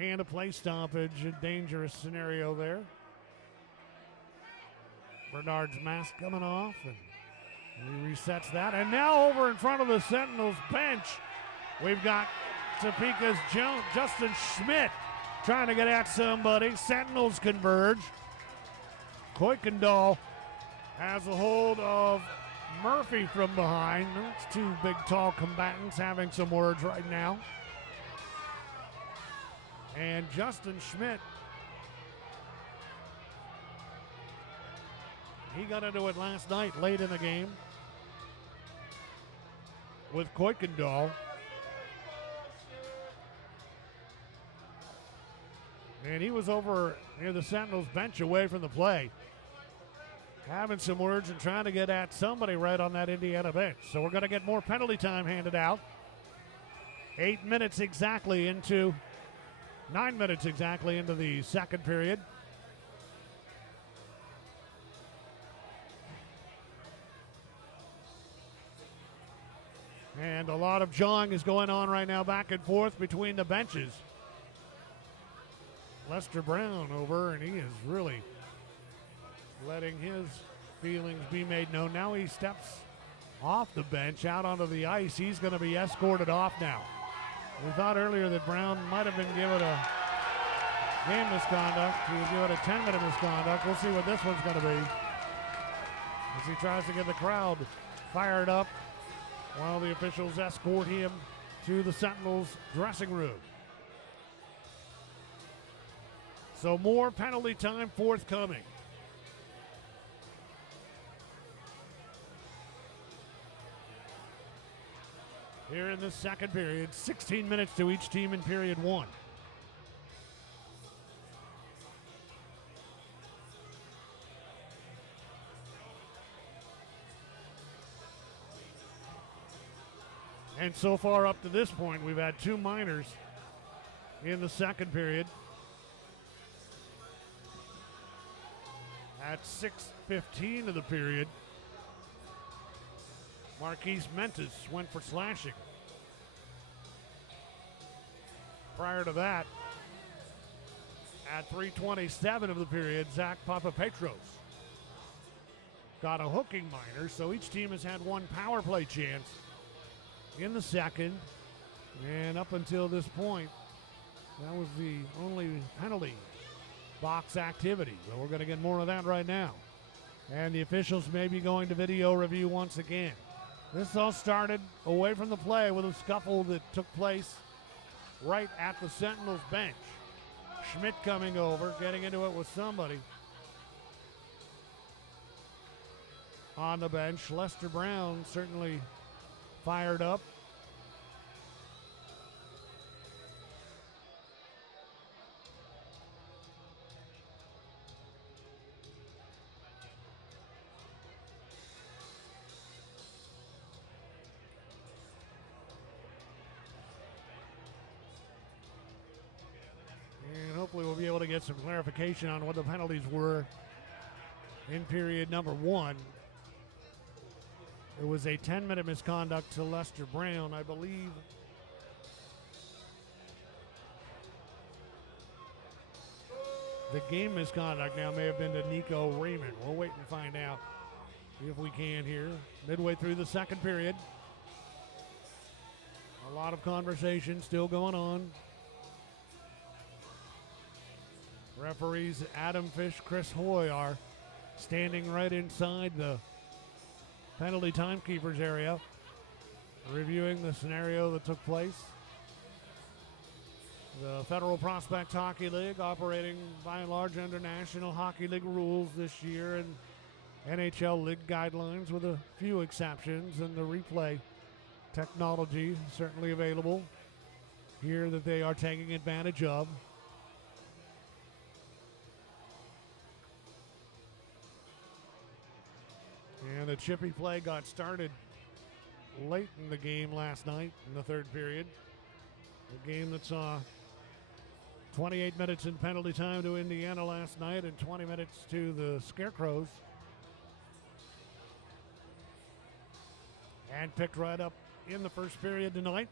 And a play stoppage, a dangerous scenario there. Bernard's mask coming off, and he resets that. And now over in front of the Sentinels bench, we've got Topeka's Justin Schmit trying to get at somebody. Sentinels converge. Kuykendall has a hold of Murphy from behind. That's two big, tall combatants having some words right now. And Justin Schmit, he got into it last night late in the game with Kuykendall. And he was over near the Sentinels bench away from the play, having some words and trying to get at somebody right on that Indiana bench. So we're going to get more penalty time handed out. 9 minutes exactly into the second period. And a lot of jawing is going on right now back and forth between the benches. Lester Brown over, and he is really letting his feelings be made known. Now he steps off the bench out onto the ice. He's going to be escorted off now. We thought earlier that Brown might have been given a game misconduct. He was given a 10-minute misconduct. We'll see what this one's going to be as he tries to get the crowd fired up while the officials escort him to the Sentinels dressing room. So more penalty time forthcoming. Here in this second period, 16 minutes to each team in period one. And so far up to this point, we've had two minors in the second period. At 6:15 of the period, Marquise Mentis went for slashing. Prior to that, at 3:27 of the period, Zach Papapetros got a hooking minor, so each team has had one power play chance in the second, and up until this point, that was the only penalty box activity. Well, we're going to get more of that right now. And the officials may be going to video review once again. This all started away from the play with a scuffle that took place right at the Sentinels bench. Schmit coming over, getting into it with somebody on the bench. Lester Brown certainly fired up. And hopefully we'll be able to get some clarification on what the penalties were in period number one. It was a 10-minute misconduct to Lester Brown, I believe. The game misconduct now may have been to Nico Raymond. We'll wait and find out if we can here. Midway through the second period. A lot of conversation still going on. Referees Adam Fish, Chris Hoy are standing right inside the penalty timekeepers area, reviewing the scenario that took place. The Federal Prospect Hockey League operating by and large under National Hockey League rules this year and NHL League guidelines with a few exceptions, and the replay technology certainly available here that they are taking advantage of. And the chippy play got started late in the game last night in the third period. A game that saw 28 minutes in penalty time to Indiana last night and 20 minutes to the Scarecrows. And picked right up in the first period tonight.